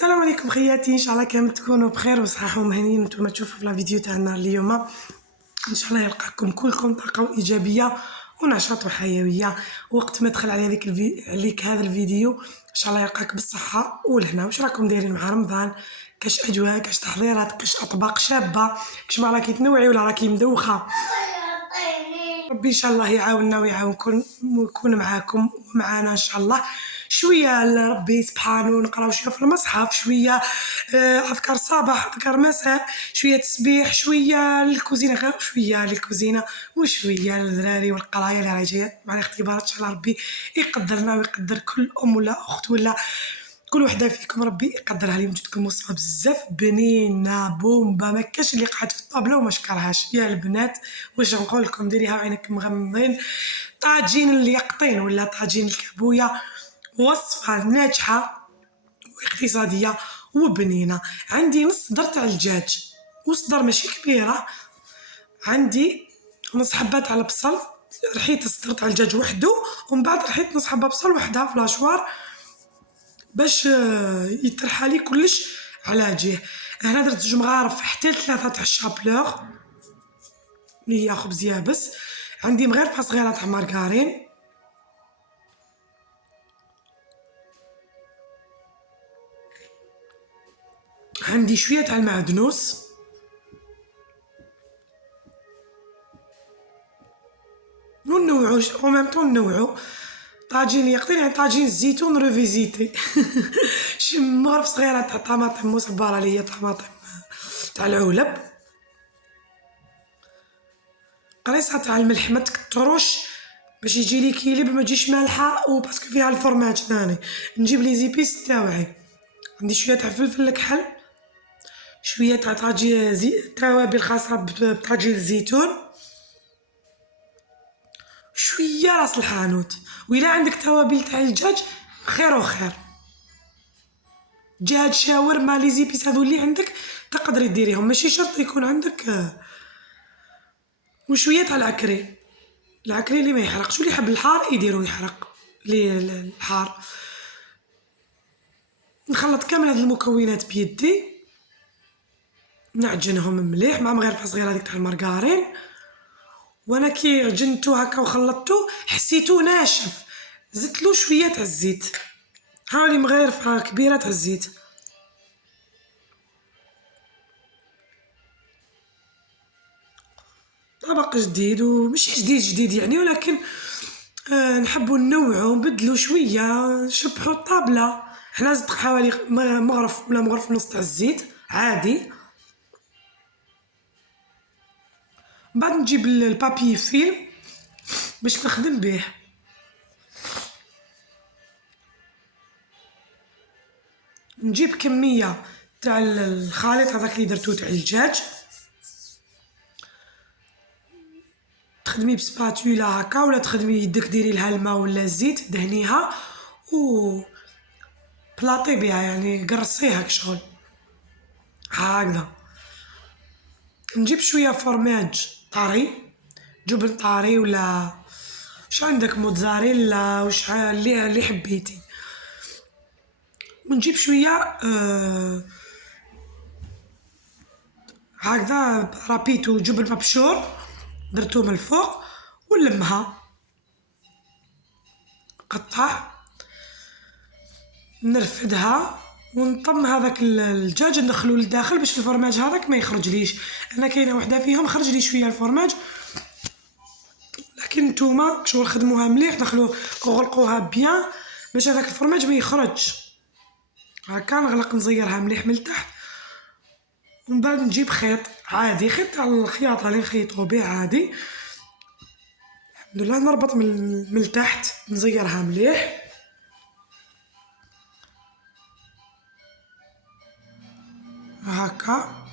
السلام عليكم خياتي، ان شاء الله كامل تكونوا بخير وصحاح ومهنيين نتوما تشوفوا في الفيديو تاعنا اليوم. ان شاء الله يلقاكم كلكم طاقه ايجابيه ونشاط وحيويه. وقت ما دخل على عليك هذا الفيديو ان شاء الله يلقاك بالصحه والهنا. واش راكم دايرين مع رمضان؟ كاش اجواء، كاش تحضيرات، كاش اطباق شابه، كاش ما راكي تنوعي ولا راكي مدوخه؟ ربي ان شاء الله يعاوننا ويعاونكم ويكون معاكم ومعانا ان شاء الله. شويه لربي سبحانه، نقراو شويه في المصحف، شويه اذكار صباح اذكار مساء، شويه تسبيح، شويه للكوزينه، شويه للكوزينه وشويه للذراري والقرايه اللي راهي جايه مع الاختبارات. ان شاء الله ربي يقدرنا ويقدر كل ام ولا اخت ولا كل وحده فيكم، ربي يقدرها لي. وجدتكم وصفه بزاف بنينه بومبا، ما كاش اللي قعد في الطابله وما شكرهاش. يا البنات واش نقول لكم، ديريها وعينك مغمضين. طاجين اليقطين ولا طاجين الكابويه، وصفه ناجحه واقتصاديه وبنينه. عندي نص صدر تاع الدجاج، وصدر ماشي كبيره، عندي نص حبه تاع البصل، رحيت الصدر تاع الدجاج وحده ومن بعد رحيت نص حبه بصل وحدها في لاشوار باش يترحالي كلش على جهه. هنا درت 2 مغارف حتى 3 تاع الشابلوغ اللي هي خبز يابس. عندي مغرفه صغيره تاع مارغرين، عندي شويه تاع المعدنوس، ونوعو نوعو طاجين يقطين، يعني طاجين الزيتون ريفيزيتي. شي مغرف صغيره تاع طماطم مصبره اللي هي طماطم تاع العولب، قريصه تاع الملح ما تكتروش باش يجي لي كيلب ما تجيش مالحه، وباسكو فيها الفرماج ثاني. نجيب لي زيبيس تاوعي، عندي شويه تاع فلفل الكحل، شويه تاع توابل خاصه بطاجين الزيتون، شويه راس الحانوت. وإلا عندك توابل تاع الدجاج خير وخير، دجاج شاورما لي زيبيس هذو اللي عندك تقدري ديريهم، ماشي شرط يكون عندك. وشويه تاع العكري اللي ما يحرقش، واللي يحب الحار يديرو يحرق لي الحار. نخلط كامل هاد المكونات بيدي، نعجنهم مليح مع مغرفه صغيره هذيك تاع المارغرين. وانا كي عجنتو هكا وخلطتو حسيتو ناشف، زدتلو شويه تاع الزيت، هاولي مغرفه كبيره تاع الزيت. طبق جديد، ومش جديد يعني، ولكن نحبو ننوعو نبدلو شويه، نشبحو الطابله. حنا زدت حوالي مغرف ولا مغرف ونص تاع الزيت عادي. بعد نجيب البابي فيلم باش نخدم به، نجيب كميه تاع الخليط هذاك اللي درتو تاع الدجاج، تخدمي بسباتولا هكا ولا تخدمي يدك ديري لها الماء ولا الزيت دهنيها و بلاطي بها، يعني قرصيها كشغل هكذا. نجيب شويه فرماج طري، جبن طاري ولا واش عندك موتزاريلا واش اللي حبيتي. ونجيب شويه هكذا رابيتو جبن مبشور درتو من الفوق ونلمها قطع، نرفدها ونطم هذاك الدجاج ندخلو للداخل باش الفرماج هذاك ما يخرجليش. انا كاينه وحده فيهم خرج لي شويه الفرماج، لكن نتوما شغل خدموها مليح، دخلوه غلقوها بيان باش هذاك الفرماج ما يخرج. هكا نغلق نزيرها مليح من التحت، ومن بعد نجيب خيط عادي، خيط تاع الخياطه اللي نخيطو به عادي. الحمد لله نربط من التحت نزيرها مليح هكا.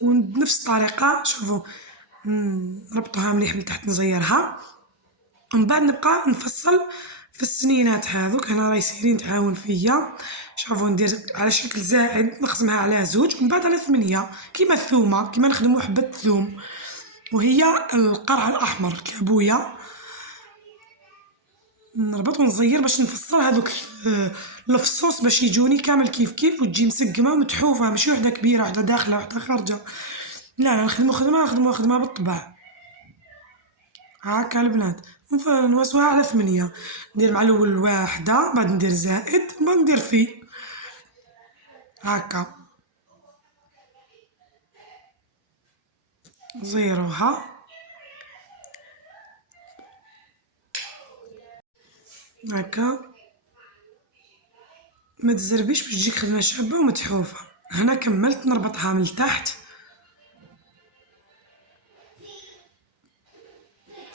ونفس الطريقه شوفوا نربطها مليح من تحت نزيرها، ومن بعد نبقى نفصل في السنينات هذوك. هنا راهي سيرين تعاون فيا، شوفوا ندير على شكل زائد، نقسمها على 2 ومن بعد على 8 كيما الثومه، كيما نخدمو حبه ثوم. وهي القرع الاحمر الكابويه نربط ونزير باش نفصل هذوك الفصوص باش يجوني كامل كيف كيف، وتجي مسقمه ومتحوفه، ماشي وحده كبيره وحده داخله وحده خارجه، لا نخدمو خدمه بالطبع. هاكا البنات نواسوها على 8، ندير مع الاول واحده، بعد ندير زائد، بعد ندير في هاكا نزيروها هاكا، ما تزربيش باش تجيك خدمه شابه ومتحوفه. هنا كملت نربطها من التحت،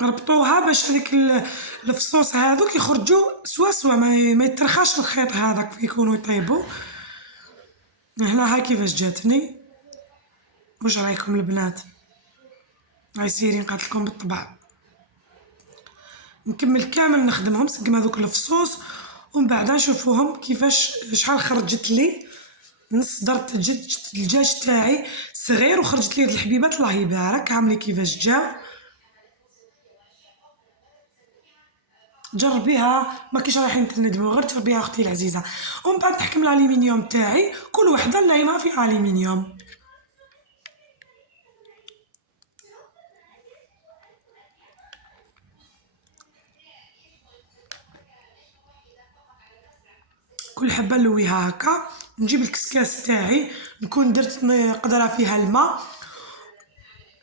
ربطوها باش هذيك الفصوص هذوك يخرجوا سوا ما يترخاش الخيط هذاك يكونوا يطيبوا. هنا هاي كيفاش جاتني، واش رايكم البنات؟ هاي سيرين قالت لكم بالطبع. نكمل كامل نخدمهم، نسقم هذوك الفصوص ومن بعد نشوفوهم كيفاش شحال خرجت لي. نص درت الدجاج تاعي صغير وخرجت لي الحبيبات الله يبارك. عاملي كيفاش جا، جربيها ما كيش رايحين تندموا، غير جربيها اختي العزيزه. ومن بعد نحكم الالومنيوم تاعي، كل وحده نايمه في الومنيوم. كل حبه نلويها هكا، نجيب الكسكاس تاعي، نكون درت قدره فيها الماء،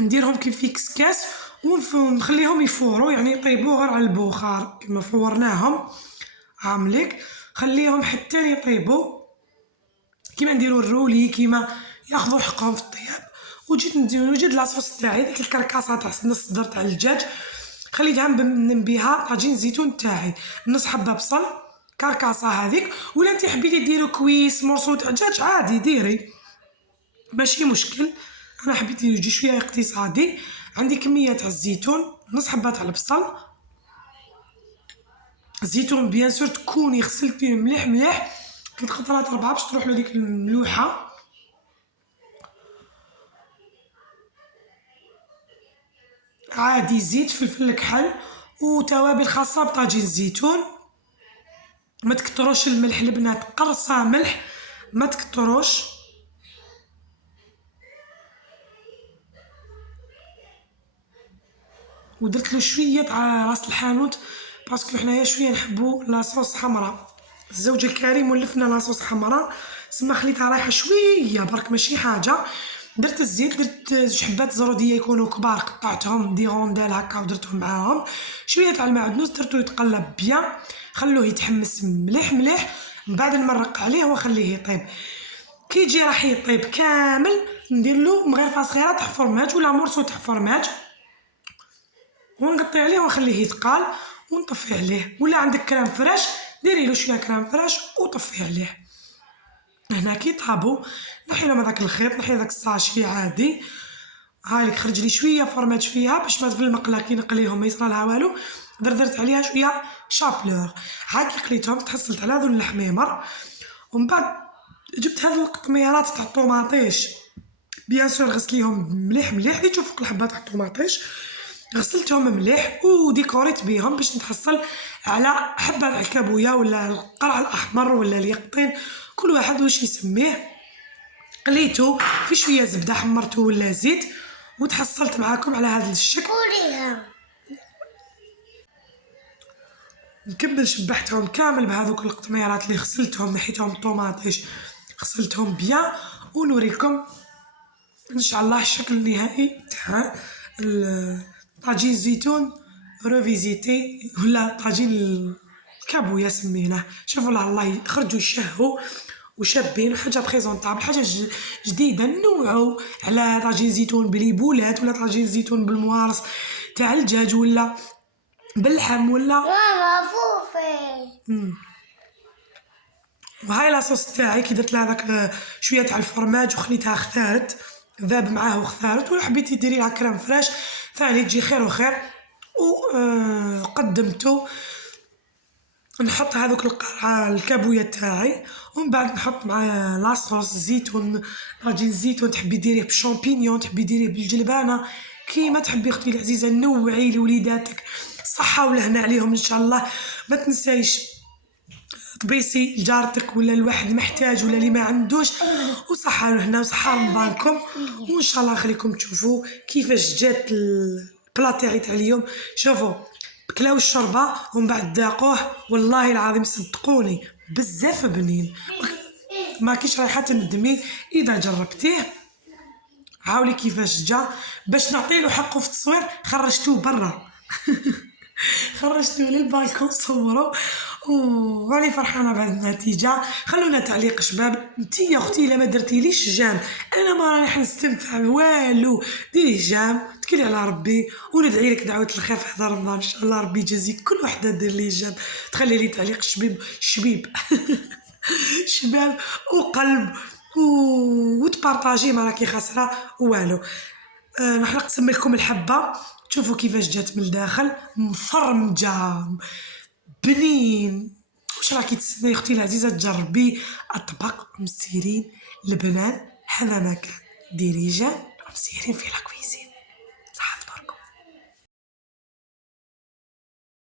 نديرهم كيف في كسكاس ونخليهم يفوروا، يعني يطيبوا غير على البخار كما فورناهم. عامليك خليهم حتى يطيبوا كيما نديروا الرولي، كيما ياخذوا حقهم في الطياب. وجيت لاصوص تاعي، ديك الكركاسه تاع نص درت على الدجاج، خليتها بها طاجين زيتون تاعي، نص حبه بصل كركاسه هذيك. ولا انت حبيتي ديروا كويس مرسو تاع دجاج عادي ديري، ماشي مشكل. انا حبيت يجي شويه اقتصادي. عندي كميه تاع الزيتون، نص حبه تاع البصل، الزيتون بيان سور تكوني غسلتيه مليح 3 خطرات 4 باش تروح له ديك الملوحه. عادي زيت فلفل كحل وتوابل خاصه بطاجين الزيتون. ما تكتروش الملح البنات، قرصه ملح ما تكتروش. ودرت له شويه تاع راس الحانوت باسكو حنايا شويه نحبوا لاصوص حمراء. الزوج الكريم ولفنا لاصوص حمراء، سما خليتها رايحه شويه برك ماشي حاجه. درت الزيت، درت 2 حبات زروديه يكونوا كبار، قطعتهم دي رونديل هكا ودرتهم معاهم شويه تاع المعدنوس، درتو يتقلب بيان، خلوه يتحمس مليح من بعد نمرق عليه وخليه يطيب. كي يجي راح يطيب كامل ندير له مغرفه صغيره تاع فرماج ولا مرسو تاع فرماج، ونقطي عليه ونخليه يتقال ونطفي عليه. ولا عندك كريم فريش ديري له شويه كريم فريش وطفي عليه. هنا كي طابو نحي لهم هذاك الخيط، نحي هذاك الساشي عادي. هايلك خرج لي شويه فرماج فيها باش ما في المقله كي نقليهم ما يصرى لها والو. درت عليها شويه شابلور هاكي قليتهم، تحصلت على هذو الحميمر. ومن بعد جبت هذو القطميرات تاع الطوماطيش، بيان سور غسليهم مليح يجوا فوق الحبات تاع الطوماطيش، غسلتهم مليح وديكوريت بيهم باش نتحصل على حبه تاع الكابويا ولا القرع الاحمر ولا اليقطين، كل واحد واش يسميه. قليته في شويه زبده حمرته ولا زيت وتحصلت معاكم على هذا الشكل. نكمل شبحتهم كامل بهذوك القطميرات اللي غسلتهم، نحيتهم الطوماطيش غسلتهم بيان، ونوريكم ان شاء الله الشكل النهائي تاع طاجين زيتون روفيزيتي ولا طاجين الكابويا سميناه. شوفوا الله يخرجوا يشهوا وشابين، حاجه بريزونطابل، حاجه جديده نوعوا على طاجين زيتون بليبولات ولا طاجين زيتون بالموارص تاع الدجاج ولا باللحم ولا فوفي. وهاي لاصوص تاعي كي درت لها هذاك شويه تاع الفرماج وخليتها اختارت ذاب معاه واختارت. ولا حبيتي ديري لها كريم فريش ثاني تجي خير وخير. وقدمته نحط هذوك القرعه الكابويا تاعي، ومن بعد نحط مع لاصوص زيتون، طاجين زيتون تحبي ديريه بالشامبينيون، تحبي ديريه بالجلبانه كيما تحبي اختي العزيزه، نوعي لوليداتك صحة ولهنا عليهم ان شاء الله. ما تنسايش طبيسي لجارتك ولا الواحد محتاج ولا اللي ما عندوش، وصحة لهنا وصحة رمضانكم. وان شاء الله نخليكم تشوفوا كيفاش جات البلا تاعي تاع اليوم. شوفوا كلاو الشوربه ومن بعد ذاقوه، والله العظيم صدقوني بزاف بنين، ما كيش رايحه تندمي اذا جربتيه. عاولي كيفاش جا، باش نعطيله حقه في التصوير خرجتوه برا خرجتوه للبالكون صوروا، وراني فرحانه بهذه النتيجه. خلونا تعليق شباب، انتي يا اختي الا ما درتيليش جام انا ما راني نستمتع والو. ديري جام، توكلي على ربي وندعي لك دعوه الخير في هذا رمضان ان شاء الله. ربي يجازيك كل وحده دير لي جام، تخلي لي تعليق شبيب شباب وقلب وتبارطاجي ما راكي خاسره والو. راح نقسم لكم الحبه، تشوفوا كيفاش جات من الداخل مفرمجه بنين. واش راكي تستناي اختي العزيزه تجربي اطباق مسيرين البنان؟ هذا مكان ديري جام مسيرين في لاكوزين.